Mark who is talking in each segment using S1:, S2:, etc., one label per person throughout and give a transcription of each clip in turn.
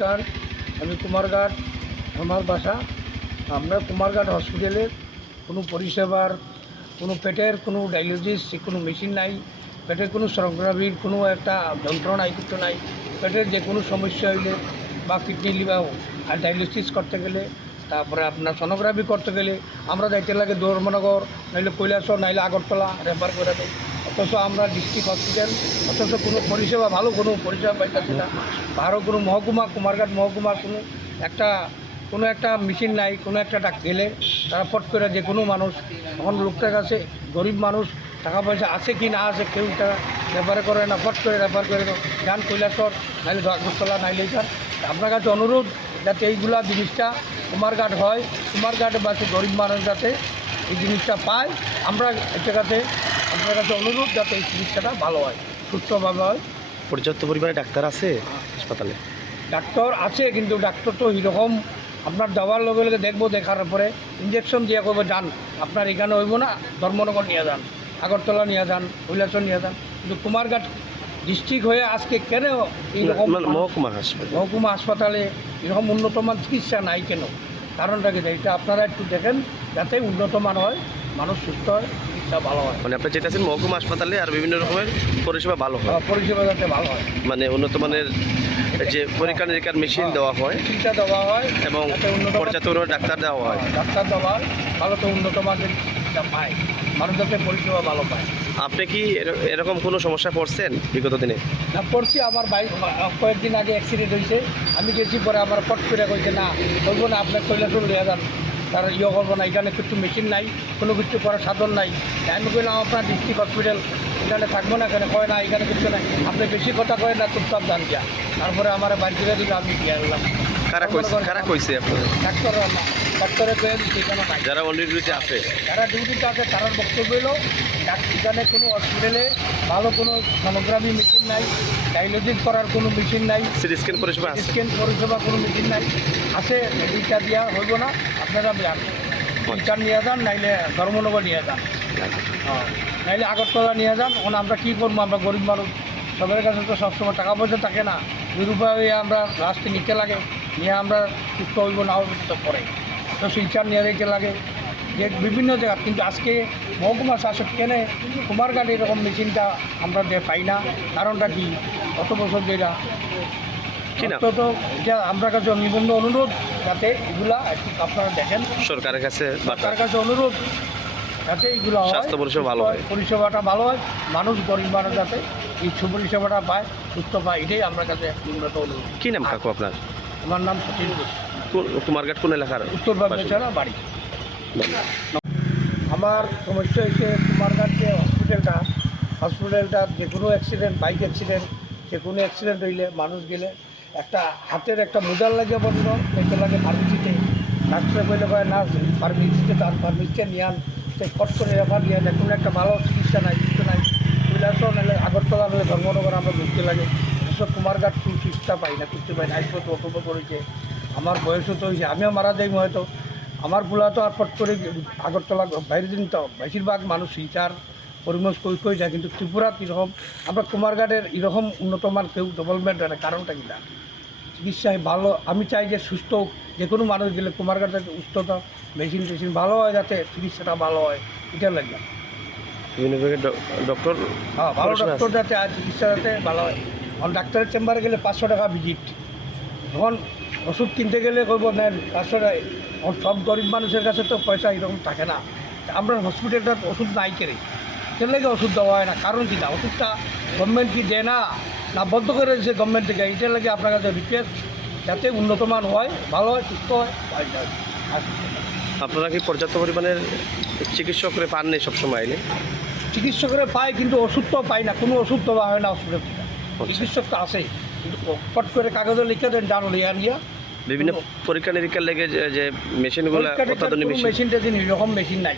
S1: নমস্কার, আমি কুমারঘাট আমার বাসা। আমরা কুমারঘাট হসপিটালের কোনো পরিষেবার, কোনো পেটের কোনো ডায়ালিসিস কোনো মেশিন নাই, পেটের কোনো সংগ্রামীর কোনো একটা যন্ত্রণা কিছু নাই। পেটের যে কোনো সমস্যা হইলে বা কিডনি লিভার আর ডায়ালিসিস করতে গেলে, তারপরে আপনার সোনোগ্রাফি করতে গেলে, আমরা যাইতে লাগে দৌড়মনগর, নাইলে কৈলাসর, নাইলে আগরতলা রেফার করে দেয়। অথচ আমরা ডিস্ট্রিক্ট হসপিটাল অথচ কোনো পরিষেবা, ভালো কোনো পরিষেবা পাইতেছি না। আরও কোনো মহকুমা, কুমারঘাট মহকুমার কোনো একটা কোনো একটা মেশিন নাই, কোনো একটা ডাক গেলে তারা ফট করে যে কোনো মানুষ তখন লোকটার কাছে গরিব মানুষ, টাকা পয়সা আছে কি না আছে কেউ তারা রেফার করে না, ফট করে রেফার করে যান কৈলাসর, নাইলে আগরতলা নাইলে এখান আপনার কাছে অনুরোধ যাতে এইগুলা জিনিসটা কুমারঘাট হয়, কুমারঘাটে বাসে গরিব মানুষ যাতে এই জিনিসটা পায়। আমরা এটা কাছে আপনার কাছে অনুরোধ যাতে এই চিকিৎসাটা ভালো হয় সুস্থভাবে হয়।
S2: পর্যাপ্ত পরিমাণে ডাক্তার আছে হাসপাতালে?
S1: ডাক্তার আছে কিন্তু ডাক্তার তো এরকম আপনার যাওয়ার লগে লগে দেখব দেখার পরে ইঞ্জেকশন দিয়ে করব যান আপনার এখানে হইব না ধর্মনগর নিয়ে যান আগরতলা নিয়ে যান কৈলাসর নিয়ে যান। কিন্তু কুমারঘাট ডিস্ট্রিক্ট হয়ে আজকে কেন এইরকম
S2: মানে মহকুমা হাসপাতাল?
S1: মহকুমা হাসপাতালে এরকম উন্নত মান চিকিৎসা নাই কেন? কারণটা কি? এটা আপনারা একটু দেখেন যাতে উন্নত মান হয় মানুষ সুস্থ হয়। চিকিৎসা ভালো হয়।
S2: মানে আপনি যেতেছেন মহকুমা হাসপাতালে আর বিভিন্ন রকমের পরিষেবা ভালো হয়।
S1: আহ, পরিষেবা যাতে ভালো হয়।
S2: মানে উন্নত মানের যে পরীক্ষা নিরীক্ষার মেশিন দেওয়া হয়
S1: চিকিৎসা দেওয়া হয়
S2: এবং পর্যাপ্ত ডাক্তার দেওয়া হয়।
S1: ডাক্তার দেওয়া হয় ভালো তো উন্নত মানের পায়। মানুষ যাতে পরিষেবা ভালো পায়।
S2: আপনি কি এরকম কোনো সমস্যা পড়ছেন বিগত দিনে?
S1: না পড়ছি আমার বাইক কয়েকদিন আগে অ্যাক্সিডেন্ট হয়েছে। আমি গেছি পরে আমার ফট করে কইছে না বলব না আপনার কৈলাসুর লিয়ে যান তার ইয়ে করব না, এখানে কিছু মেশিন নাই, কোনো কিছু করার সাধন নাই। আমি কইলাম, আপনার ডিস্ট্রিক্ট হসপিটাল এখানে থাকব না এখানে কয়, না, এখানে কিছু নাই। আপনি বেশি কথা কয় না, চুপচাপ যান গিয়া। তারপরে আমার বাড়ি করে দিল আমি গিয়ে এলাম
S2: কারা কইছে? কারা কইছে
S1: নাই।
S2: যারা অলরেডি আছে।
S1: যারা ডিউটিতে আছে তারার বক্তব্য হলো এখানে কোনো হসপিটালে ভালো কোনো সোনোগ্রাফি মেশিন নাই ডায়ালিসিস করার কোনো মেশিন নাই
S2: সিটি স্ক্যান পরিষেবা
S1: স্ক্যান পরিষেবা কোনো মেশিন নাই। আছে দুইটা দেওয়া হইব না আপনারা যান। বিচার নিয়ে যান নাইলে ধর্মনগর নিয়ে যান। হ্যাঁ নাইলে আগরতলা নিয়ে যান। ওখানে আমরা কী করব? আমরা গরিব মানুষ। সবার কাছে তো সবসময় টাকা পয়সা থাকে না। নিরুপায় হয়ে আমরা লাস্টে নিতে লাগে। নিয়ে আমরা সুস্থ হইব না হইব তো পরে। তো শিলচার নিয়ে যেতে লাগে। যে বিভিন্ন জায়গা কিন্তু আজকে মহকুমা শাসক কেনে কুমারঘাট এরকম মেশিনটা আমরা পাই না কারণটা কি? কত বছর যেটা
S2: নাম?
S1: এটা আমরা কাছে নিবন্ধ অনুরোধ যাতে এগুলা একটু আপনারা দেখেন।
S2: সরকারের কাছে
S1: তার কাছে অনুরোধ যাতে এগুলো
S2: স্বাস্থ্য পরিষেবা ভালো হয়।
S1: পরিষেবাটা ভালো হয় মানুষ গরিব মানুষ যাতে এই সুপরিষেবাটা পায় সুস্থ পায় এটাই আমার কাছে উন্নত অনুরোধ।
S2: কি নাম কাকু আপনার?
S1: আমার নাম সচিন ঘোষ।
S2: কোন- কুমারঘাট কোন এলাকার?
S1: উত্তর বাড়ি। আমার সমস্যা হয়েছে কুমারঘাট যে হসপিটালটা হসপিটালটা যে কোনো অ্যাক্সিডেন্ট বাইক অ্যাক্সিডেন্ট যে কোনো অ্যাক্সিডেন্ট হইলে মানুষ গেলে একটা হাতের একটা মোজার লাগে বন্ধ পেতে লাগে ফার্মেসিতে ডাক্তারে বলে কয় না ফার্মেসিতে তার ফার্মেসিতে নিয়ে আন সে কট করে রেফার নিয়ে আন কোনো একটা ভালো চিকিৎসা নাই কিছু নাই। কৈলাসও নাহলে আগরতলা নাহলে ধর্মনগর আমরা ঘুরতে লাগে। এসব কুমারঘাট সুচিকিৎসা পাই না কিছু পাই না। আজকে তো অটোপো করেছে আমার বয়সও তো হয়েছে আমিও মারা যাই হয়তো। আমার পোলা তো আর পট করে আগরতলা বাইরে দিন তো বেশিরভাগ মানুষ শিলচার পরিমশ কই কই যায় কিন্তু ত্রিপুরা এরকম আমরা কুমারঘাটের এরকম উন্নত মান কেউ ডেভেলপমেন্ট হয় না কারণটা কি না? চিকিৎসায় ভালো আমি চাই যে সুস্থ যে কোনো মানুষ গেলে কুমারঘাটের সুস্থতা মেশিন টেশিন ভালো হয় যাতে চিকিৎসাটা ভালো হয় এটা লাগে।
S2: বিভিন্ন ডক্টর
S1: হ্যাঁ ভালো ডাক্তার যাতে আর চিকিৎসা যাতে ভালো হয়। কারণ ডাক্তারের চেম্বারে গেলে পাঁচশো টাকা ভিজিট। এখন ওষুধ কিনতে গেলে করব নেন পাঁচশো টাকা। সব গরিব মানুষের কাছে তো পয়সা এরকম থাকে না। আমরা হসপিটালটা ওষুধ নাই কেড়ে। কেন লাগে ওষুধ দেওয়া হয় না কারণ কি না? ওষুধটা গভর্নমেন্ট কি দেয় না? না বন্ধ করে দিয়েছে গভর্নমেন্ট থেকে। এটার লাগে আপনার কাছে রিকোয়েস্ট যাতে উন্নতমান হয় ভালো হয় সুস্থ হয় আর।
S2: আপনারা কি পর্যাপ্ত পরিমাণের চিকিৎসক করে পাননি সবসময়
S1: চিকিৎসকেরা পায় কিন্তু ওষুধ তো পায় না। কোনো ওষুধ দেওয়া হয় না হসপিটাল থেকে। চিকিৎসক তো আছে। কিন্তু পট করে কাগজে লিখে দেন জানো লিয়ান গিয়া
S2: বিভিন্ন পরীক্ষা নিরীক্ষার লেগে যে যে মেশিনগুলো অত্যাধুনিক মেশিন।
S1: মেশিন টেশিন এরকম মেশিন নাই।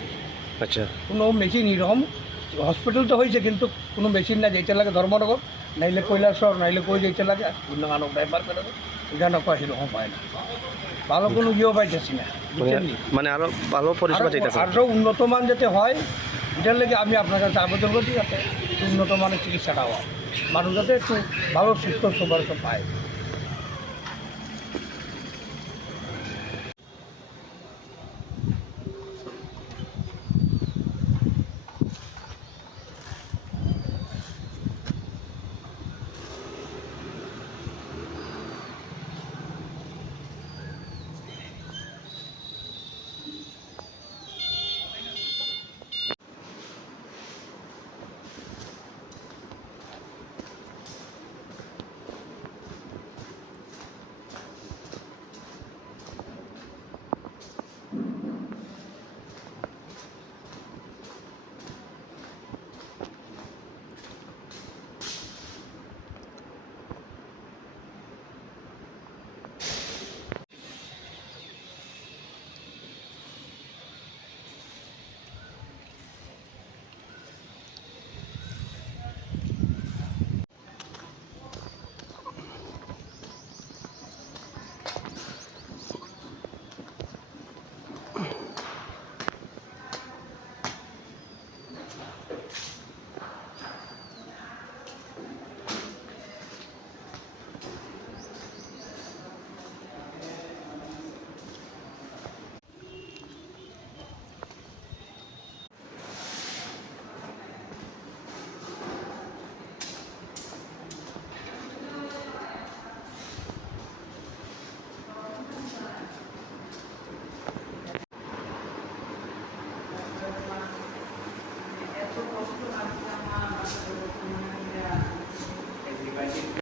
S2: আচ্ছা।
S1: কোনো মেশিন এরকম হসপিটাল তো হয়েছে কিন্তু কোনো মেশিন নাই যেতে লাগে ধর্মনগর। নাইলে কৈলাসর নাইলে কই যেতে লাগে। অন্য মানুষ ড্রাইভার করে এখানে কয় সেরকম পায় না। ভালো কোনো ইয়েও পাইতেছি না।
S2: মানে মানে আরও ভালো পরিষেবা চাইতেছে।
S1: আরও উন্নত মান যাতে হয় এটার লেগে আমি আপনার কাছে আবেদন করছি যাতে উন্নত মানের চিকিৎসাটা হয়। মানুষ যাতে একটু ভালো সুস্থ সবার পায়।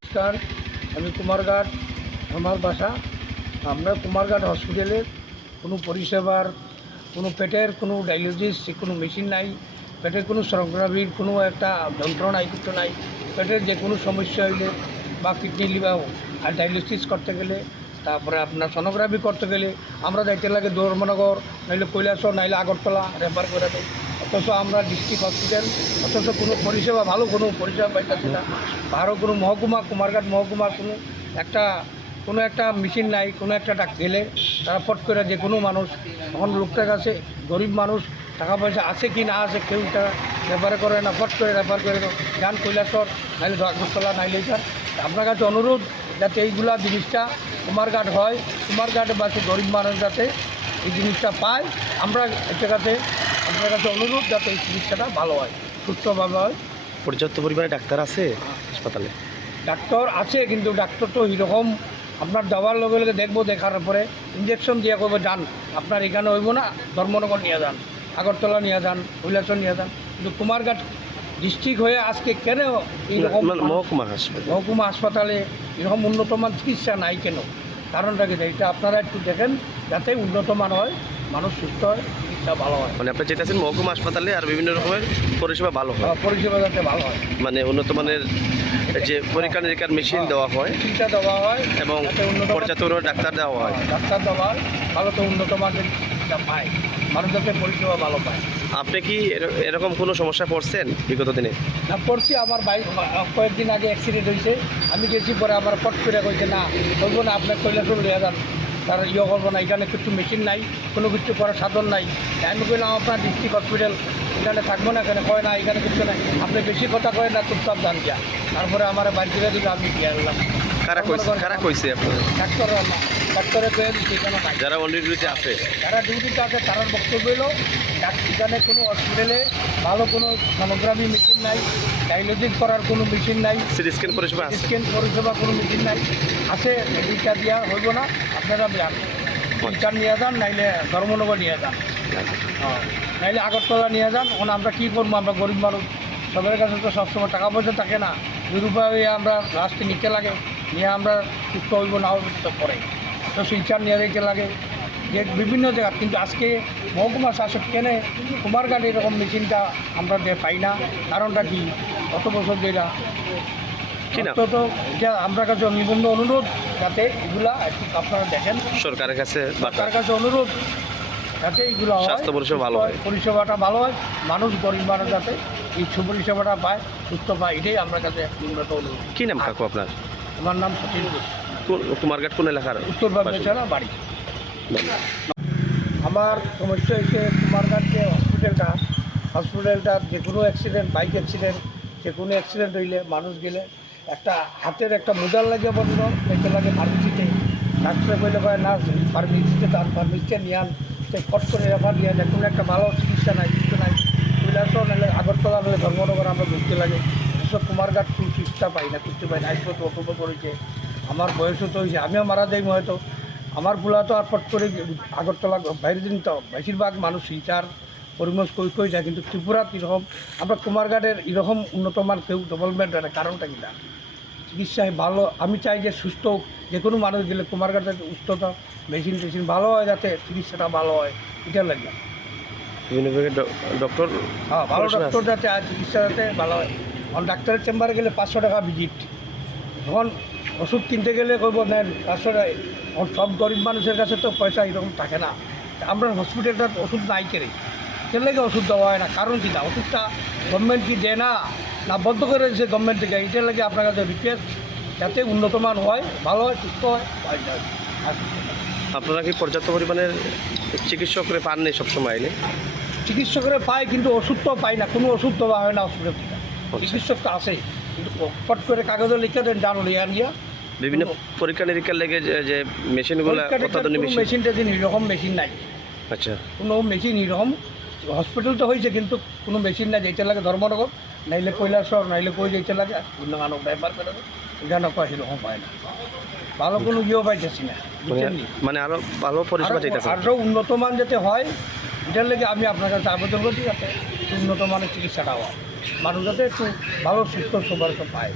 S1: নমস্কার, আমি কুমারঘাট আমার বাসা। আমরা কুমারঘাট হসপিটালের কোনো পরিষেবার, কোনো পেটের কোনো ডায়ালিসিস কোনো মেশিন নাই। পেটের কোনো সংগ্রামীর কোনো একটা যন্ত্রণা কিছু নাই। পেটের যে কোনো সমস্যা হইলে বা কিডনি লিভার আর ডায়ালিসিস করতে গেলে তারপরে আপনার সোনোগ্রাফি করতে গেলে আমরা যাইতে লাগে ধর্মনগর, নাইলে কৈলাসর, নাইলে আগরতলা, রেফার করে দেয়। অথচ আমরা ডিস্ট্রিক্ট হসপিটাল অথচ কোনো পরিষেবা, ভালো কোনো পরিষেবা পাইতেছি না। আরও কোনো মহকুমা, কুমারঘাট মহকুমা, কোনো একটা কোনো একটা মেশিন নাই, কোনো একটা ডাক গেলে তারা ফট করে যে কোনো মানুষ এখন লোকটার কাছে গরিব মানুষ, টাকা পয়সা আছে কি না আছে কেউ তারা রেফার করে না, ফট করে রেফার করে যান কৈলাসর, নাইলে আগরতলা, নাইলে এটার আপনার কাছে অনুরোধ যাতে এইগুলা জিনিসটা কুমারঘাট হয় কুমারঘাটে বাসে গরিব মানুষ যাতে এই জিনিসটা পায় আমরা কাছে আপনার কাছে অনুরোধ যাতে এই চিকিৎসাটা ভালো হয় সুস্থভাবে হয়।
S2: পর্যাপ্ত পরিমাণে ডাক্তার আছে হাসপাতালে?
S1: ডাক্তার আছে কিন্তু ডাক্তার তো এরকম আপনার দেওয়ার লগে লগে দেখব দেখার পরে ইঞ্জেকশন দিয়ে করব যান আপনার এখানে হইব না ধর্মনগর নিয়ে যান আগরতলা নিয়ে যান কৈলাসর নিয়ে যান। কিন্তু কুমারঘাট ডিস্ট্রিক্ট হয়ে আজকে কেন এইরকম
S2: মানে মহকুমা হাসপাতাল?
S1: মহকুমা হাসপাতালে এরকম উন্নত মান চিকিৎসা নাই কেন? কারণটা কি? এটা আপনারা একটু দেখেন যাতে উন্নত মান হয় মানুষ সুস্থ হয় চিকিৎসা ভালো হয়।
S2: মানে আপনি যেতেছেন মহকুমা হাসপাতালে আর বিভিন্ন রকমের পরিষেবা ভালো হয়।
S1: পরিষেবা যাতে ভালো হয়।
S2: মানে উন্নত মানের যে পরীক্ষা নিরীক্ষার মেশিন দেওয়া হয়
S1: চিকিৎসা দেওয়া হয়
S2: এবং পর্যাপ্ত ডাক্তার দেওয়া হয়।
S1: ডাক্তার দেওয়া হয় ভালো তো উন্নত মানের চিকিৎসা পায়। মানুষ যাতে পরিষেবা ভালো পায়।
S2: আপনি কি এরকম কোনো সমস্যায় পড়ছেন বিগত দিনে?
S1: না পড়ছি আমার বাইক কয়েকদিন আগে অ্যাক্সিডেন্ট হয়েছে। আমি গেছি পরে আমার ফট করে কইছে না বলব না আপনার কৈলাসর লিয়ে যান। তার ইয়ে করব না এখানে কিছু মেশিন নাই কোনো কিছু করার সাধন নাই। আমি কইলাম আপনার ডিস্ট্রিক্ট হসপিটাল এখানে থাকব না এখানে কয় না এখানে কিছু নাই। আপনি বেশি কথা কয় না চুপচাপ যান গিয়া। তারপরে আমার বাড়ি থেকে দিল আমি গিয়ে এলাম।
S2: কারা কইছে? কারা কইছে আপনার?
S1: ডাক্তার না ডাক্তারে কয়ে দিচ্ছে নাই
S2: যারা অলরেডি আছে।
S1: যারা ডিউটিতে আছে তার বক্তব্য হলো এখানে কোনো হসপিটালে ভালো কোনো সোনোগ্রাফি মেশিন নাই ডায়ালিসিস করার কোনো মেশিন নাই
S2: সিটি স্ক্যান পরিষেবা
S1: স্ক্যান পরিষেবা কোনো মেশিন নাই। আছে দুইটা দেওয়া হইব না আপনারা যান। পঞ্চান নিয়ে যান নাইলে ধর্মনগর নিয়ে যান। হ্যাঁ। নাইলে আগরতলা নিয়ে যান। ওখানে আমরা কী করব? আমরা গরিব মানুষ। সবার কাছে তো সবসময় টাকা পয়সা থাকে না। নিরুপায় হয়ে আমরা লাস্টে নিতে লাগে নিয়ে আমরা সুস্থ হইব না পরে। তো শিলচার নিয়ে যেতে লাগে। যে বিভিন্ন জায়গা কিন্তু আজকে মহকুমা শাসক কেনে কুমারঘাট এরকম মেশিনটা আমরা পাই না। কারণটা কি? কত বছর যেটা এটা আমরা কাছে নিবন্ধ অনুরোধ যাতে এগুলা একটু আপনারা দেখেন।
S2: সরকারের কাছে
S1: সরকারের কাছে অনুরোধ যাতে এগুলো
S2: স্বাস্থ্য পরিষেবা ভালো হয়।
S1: পরিষেবাটা ভালো হয় মানুষ গরিব মানুষ যাতে এই সুপরিষেবাটা পায় সুস্থ পায় এটাই আমার কাছে নিম্নত অনুরোধ।
S2: কি নাম কাকু আপনার?
S1: আমার নাম সচিন ঘোষ।
S2: কুমারঘাট কোন এলাকার?
S1: উত্তর বাড়ি। আমার সমস্যা হয়েছে কুমারঘাট যে হসপিটালটা হসপিটালটা যে কোনো অ্যাক্সিডেন্ট বাইক অ্যাক্সিডেন্ট যে কোনো অ্যাক্সিডেন্ট হইলে মানুষ গেলে একটা হাতের একটা মোজার লাগে বন্ধ এটা লাগে ফার্মেসিতে ডাক্তারে কইলে কয় না ফার্মেসিতে তার ফার্মেসিতে নিয়ে আন। সে কট করে রেফার নিয়ে যায়। কোনো একটা ভালো চিকিৎসা নাই কিছু নাই। কৈলাসও নাহলে আগরতলা নাহলে ধর্মনগর আমরা ঘুরতে লাগে। এসব কুমারঘাট ফুল চিকিৎসা পাই না কিছু পাই না। আজকে অটোপো করেছে আমার বয়সও তো হয়েছে আমিও মারা যাই হয়তো। আমার পোলা তো আর পট করে আগরতলা বাইরে দিন তো বেশিরভাগ মানুষ শিলচার পরিমশ কই কই যায় কিন্তু ত্রিপুরাত এরকম আমরা কুমারঘাটের এরকম উন্নত মান কেউ ডেভেলপমেন্ট হয় না কারণটা কিনা চিকিৎসায় ভালো আমি চাই যে সুস্থ যে কোনো মানুষ গেলে কুমারঘাটে সুস্থতা মেশিন টেশিন ভালো হয় যাতে চিকিৎসাটা ভালো হয় এটা লাগে।
S2: ডক্টর
S1: হ্যাঁ ভালো। ডাক্তার যাতে আর চিকিৎসা যাতে ভালো হয়। ডাক্তারের চেম্বারে গেলে পাঁচশো টাকা ভিজিট যখন ওষুধ কিনতে গেলে করব নেন এখন সব গরিব মানুষের কাছে তো পয়সা এরকম থাকে না। আমরা হসপিটালটা ওষুধ নাই কেড়ে। কেন লাগে ওষুধ দেওয়া হয় না। কারণ কি না? ওষুধটা গভর্নমেন্ট কি দেয় না? না বন্ধ করে দিয়েছে গভর্নমেন্ট থেকে। এটার লাগে আপনার কাছে রিকোয়েস্ট যাতে উন্নতমান হয় ভালো হয় সুস্থ হয়
S2: আপনারা কি পর্যাপ্ত পরিমাণের চিকিৎসকরে পাননি সবসময় এনে
S1: চিকিৎসকরে পায় কিন্তু ওষুধ তো পায় না। কোনো ওষুধ দেওয়া হয় না হসপিটাল থেকে। চিকিৎসক তো আছে কিন্তু পট করে কাগজে লিখে দেন জানো লিয়া নিয়া
S2: বিভিন্ন পরীক্ষা নিরীক্ষার লেগে যে- যে মেশিনগুলো অত্যাধুনিক মেশিন।
S1: মেশিন টেশিন এরকম মেশিন নাই।
S2: আচ্ছা।
S1: কোনো মেশিন এরকম। হসপিটাল তো হয়েছে কিন্তু কোনো মেশিন নাই যেতে লাগে ধর্মনগর। নাইলে কৈলাসর নাইলে কই যেতে লাগে। অন্য গানো ব্যাপার করে এখানে কয় সেরকম পায় না। ভালো কোনো ইয়েও পাইতেছি না বুঝছেন
S2: মানে আরও ভালো পরিষেবা চাইতেছে।
S1: আরও- আরও উন্নত মান যাতে হয় এটার লেগে আমি আপনার কাছে আবেদন করছি যাতে উন্নত মানের চিকিৎসাটা হয়। মানুষ যাতে একটু ভালো সুস্থ সবার সব পায়।